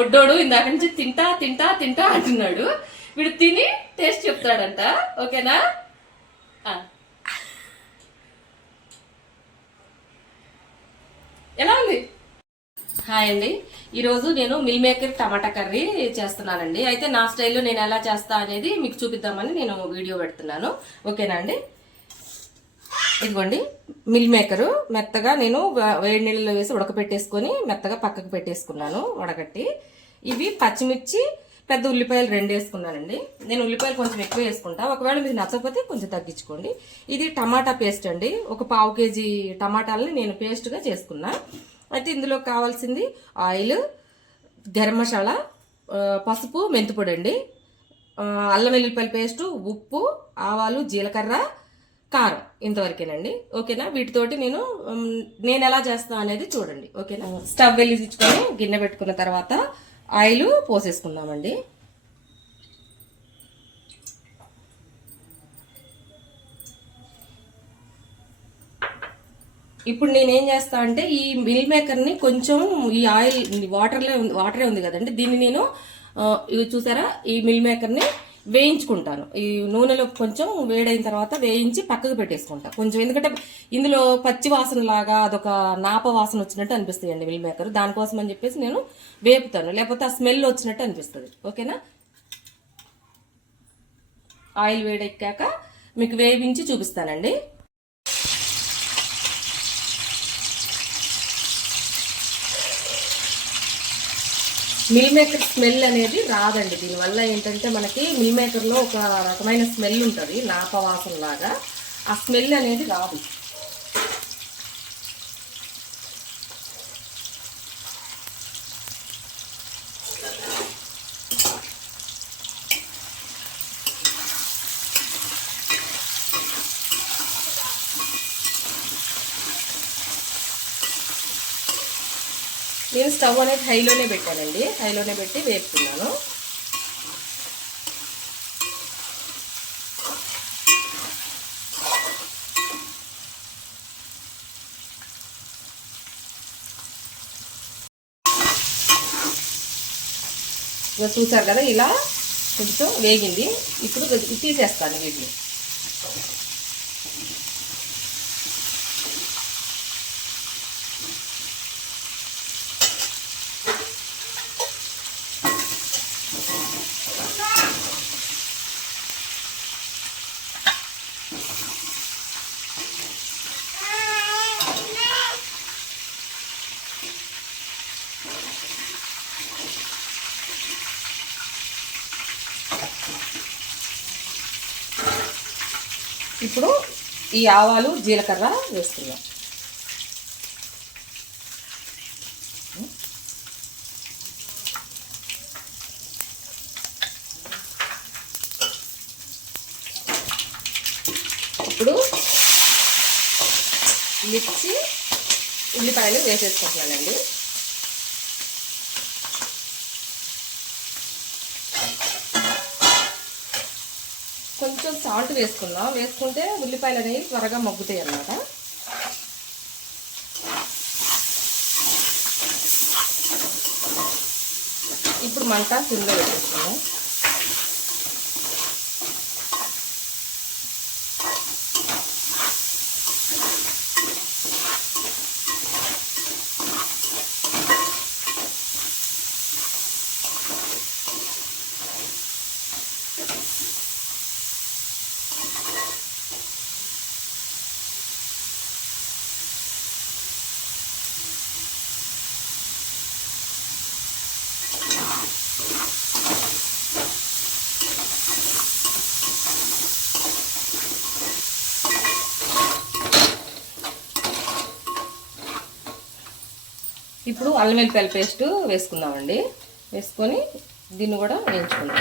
బుడ్డోడు ఇందాక నుంచి తింటా తింటా తింటా అంటున్నాడు. వీడు తిని టేస్ట్ చెప్తాడంట. ఓకేనా? ఎలా ఉంది? హాయ్ అండి. ఈరోజు నేను మిల్ మేకర్ టమాటా కర్రీ చేస్తున్నానండి. అయితే నా స్టైల్లో నేను ఎలా చేస్తా అనేది మీకు చూపిద్దామని నేను వీడియో పెడుతున్నాను. ఓకేనా అండి? ఇదిగోండి మిల్ మేకరు మెత్తగా నేను వేడి నీళ్ళలో వేసి ఉడకపెట్టేసుకొని మెత్తగా పక్కకు పెట్టేసుకున్నాను వడగట్టి. ఇవి పచ్చిమిర్చి, పెద్ద ఉల్లిపాయలు 2 వేసుకున్నానండి. నేను ఉల్లిపాయలు కొంచెం ఎక్కువ వేసుకుంటా, ఒకవేళ మీకు నచ్చకపోతే కొంచెం తగ్గించుకోండి. ఇది టమాటా పేస్ట్ అండి. ఒక 1/2 కేజీ టమాటాలని నేను పేస్ట్గా చేసుకున్నా. అయితే ఇందులో కావాల్సింది ఆయిల్, గరం మసాలా, పసుపు, మెంతిపొడి అండి, అల్లం వెల్లుల్లిపాయల పేస్టు, ఉప్పు, ఆవాలు, జీలకర్ర, కారం. ఇంతవరకేనండి. ఓకేనా? వీటితోటి నేను ఎలా చేస్తాను అనేది చూడండి. ఓకేనా? స్టవ్ వెలిగించుకొని గిన్నె పెట్టుకున్న తర్వాత ఆయిల్ పోసేసుకుందామండి. ఇప్పుడు నేనేం చేస్తా అంటే ఈ మిల్ మేకర్ని కొంచెం ఈ ఆయిల్ వాటరే ఉంది కదండి, దీన్ని నేను ఇవి చూసారా, ఈ మిల్ మేకర్ని వేయించుకుంటాను. ఈ నూనెలో కొంచెం వేడైన తర్వాత వేయించి పక్కకు పెట్టేసుకుంటా కొంచెం. ఎందుకంటే ఇందులో పచ్చి వాసన లాగా అదొక నాప వాసన వచ్చినట్టు అనిపిస్తాయండి మిల్ మేకర్. దానికోసం అని చెప్పేసి నేను వేపుతాను, లేకపోతే ఆ స్మెల్ వచ్చినట్టు అనిపిస్తుంది. ఓకేనా? ఆయిల్ వేడెక్కాక మీకు వేయించి చూపిస్తానండి. మిల్ మేకర్ స్మెల్ అనేది రాదండి. దీనివల్ల ఏంటంటే మనకి మిల్ మేకర్లో ఒక రకమైన స్మెల్ ఉంటుంది, నాప వాసన లాగా. ఆ స్మెల్ అనేది రాదు. నేను స్టవ్ అనేది హైలోనే పెట్టానండి. హైలోనే పెట్టి వేపుతున్నాను. చూసారు కదా, ఇలా కొంచెం వేగింది. ఇప్పుడు తీసేస్తాను వీటిని. ఇప్పుడు ఈ ఆవాలు, జీలకర్ర వేస్తున్నాం. ఇప్పుడు మిర్చి, ఉల్లిపాయలు వేసేసుకుంటున్నానండి. కొంచెం సాల్ట్ వేసుకుందాం. వేసుకుంటే ఉల్లిపాయలు అనేవి త్వరగా మగ్గుతాయి అన్నమాట. ఇప్పుడు మంట సిమ్లో వేసేసుకుందాం. ఇప్పుడు అల్లం వెల్లుల్లిపాయల పేస్ట్ వేసుకుందామండి. వేసుకొని దీన్ని కూడా వేయించుకుందాం.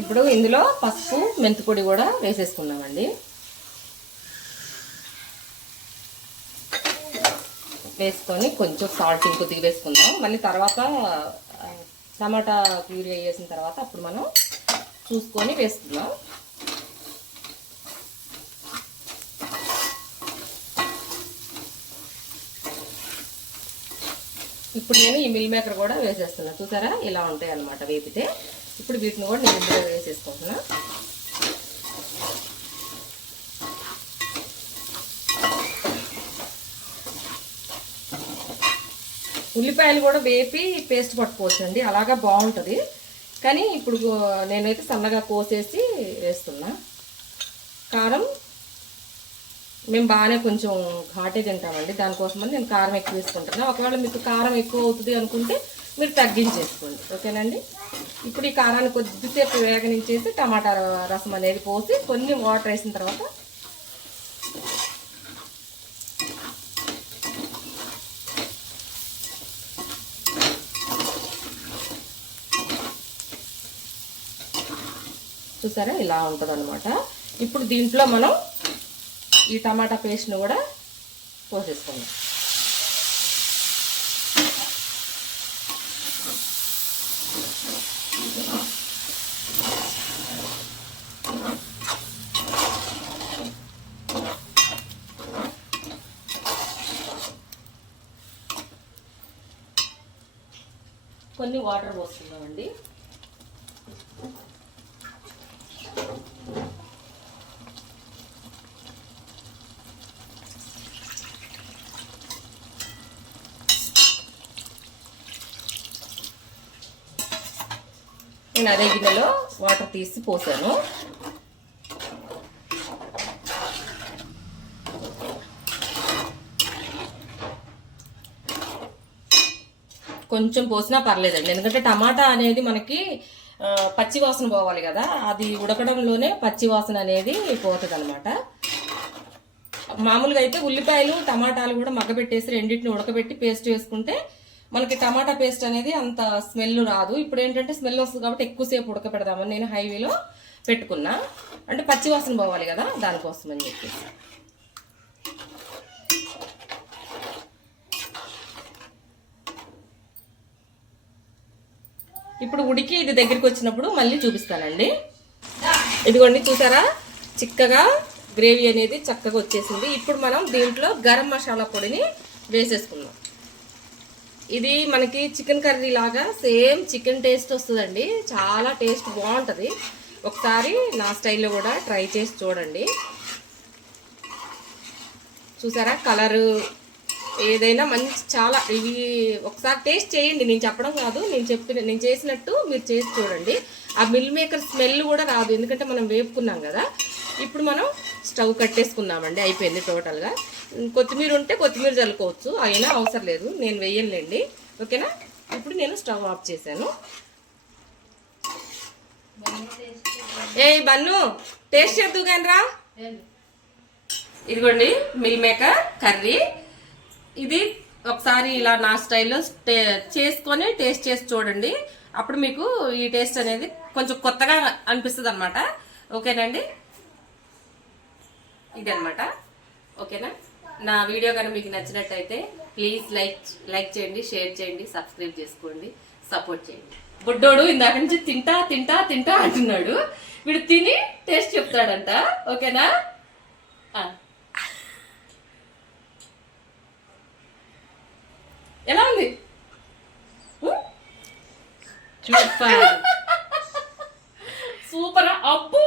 ఇప్పుడు ఇందులో పసుపు, మెంతిపొడి కూడా వేసేసుకున్నామండి. వేసుకొని కొంచెం సాల్ట్ ఇంకొద్దిగా వేసుకుందాం. మళ్ళీ తర్వాత టమాటా ప్యూరీ వేసిన తర్వాత అప్పుడు మనం చూసుకొని వేసుకుందాం. ఇప్పుడు నేను ఈ మిల్ మేకర్ కూడా వేసేస్తున్నా. చూసారా ఇలా ఉంటాయి అన్నమాట వేపితే. ఇప్పుడు వీటిని కూడా నేను ఇందులో వేసేసుకుంటున్నా. ఉల్లిపాయలు కూడా వేపి పేస్ట్ పట్టుకోవచ్చు అండి, అలాగా బాగుంటుంది. కానీ ఇప్పుడు నేనైతే సన్నగా కోసేసి వేస్తున్నా. కారం మేము బాగానే కొంచెం ఘాటే తింటామండి, దానికోసమని నేను కారం ఎక్కువ వేసుకుంటున్నా. ఒకవేళ మీకు కారం ఎక్కువ అవుతుంది అనుకుంటే మీరు తగ్గించేసుకోండి, ఓకేనండి. ఇప్పుడు ఈ కారాన్ని కొద్దిసేపు వేగనించేసి టమాటా రసం అనేది పోసి కొన్ని వాటర్ వేసిన తర్వాత చూసారా ఇలా ఉంటుంది అనమాట. ఇప్పుడు దీంట్లో మనం ఈ టమాటా పేస్ట్ను కూడా పోసేసుకుందాం. కొన్ని వాటర్ పోస్తున్నామండి. నేను అదే గిన్నెలో వాటర్ తీసి పోసాను. కొంచెం పోసినా పర్లేదండి, ఎందుకంటే టమాటా అనేది మనకి పచ్చి వాసన పోవాలి కదా, అది ఉడకడంలోనే పచ్చి వాసన అనేది పోతుంది అనమాట. మామూలుగా అయితే ఉల్లిపాయలు టమాటాలు కూడా మగ్గబెట్టేసి రెండింటిని ఉడకబెట్టి పేస్ట్ వేసుకుంటే మనకి టమాటా పేస్ట్ అనేది అంత స్మెల్ రాదు. ఇప్పుడు ఏంటంటే స్మెల్ వస్తుంది కాబట్టి ఎక్కువసేపు ఉడకపెడదామని నేను హైవేలో పెట్టుకున్నా, అంటే పచ్చి వాసన పోవాలి కదా దానికోసం అని చెప్పి. ఇప్పుడు ఉడికి ఇది దగ్గరికి వచ్చినప్పుడు మళ్ళీ చూపిస్తానండి. ఇదిగోండి చూసారా చిక్కగా గ్రేవీ అనేది చక్కగా వచ్చేసింది. ఇప్పుడు మనం దీంట్లో గరం మసాలా పొడిని వేసేసుకుందాం. ఇది మనకి చికెన్ కర్రీ లాగా సేమ్ చికెన్ టేస్ట్ వస్తుందండి, చాలా టేస్ట్ బాగుంటుంది. ఒకసారి నా స్టైల్లో కూడా ట్రై చేసి చూడండి. చూసారా కలరు ఏదైనా మంచి చాలా ఇవి ఒకసారి టేస్ట్ చేయండి. నేను చెప్పడం కాదు, నేను చేసినట్టు మీరు చేసి చూడండి. ఆ మిల్ మేకర్ స్మెల్ కూడా రాదు, ఎందుకంటే మనం వేపుకున్నాం కదా. ఇప్పుడు మనం స్టవ్ కట్టేసుకుందామండి, అయిపోయింది టోటల్గా. కొత్తిమీర ఉంటే కొత్తిమీర చల్లుకోవచ్చు, అయినా అవసరం లేదు, నేను వేయలేండి, ఓకేనా. ఇప్పుడు నేను స్టవ్ ఆఫ్ చేశాను. బన్ను టేస్ట్ చేద్దు కానీ రా. ఇదిగోండి మిల్ మేకర్ కర్రీ. ఇది ఒకసారి ఇలా నా స్టైల్లో చేసుకొని టేస్ట్ చేసి చూడండి, అప్పుడు మీకు ఈ టేస్ట్ అనేది కొంచెం కొత్తగా అనిపిస్తుంది అనమాట, ఓకేనండి. ఇదనమాట, ఓకేనా. నా వీడియో కానీ మీకు నచ్చినట్టయితే ప్లీజ్ లైక్ చేయండి, షేర్ చేయండి, సబ్స్క్రైబ్ చేసుకోండి, సపోర్ట్ చేయండి. బుడ్డోడు ఇందాక నుంచి తింటా తింటా తింటా అంటున్నాడు, వీడు తిని టేస్ట్ చెప్తాడంట, ఓకేనా. ఎలా ఉంది? సూపర్ అబ్బో.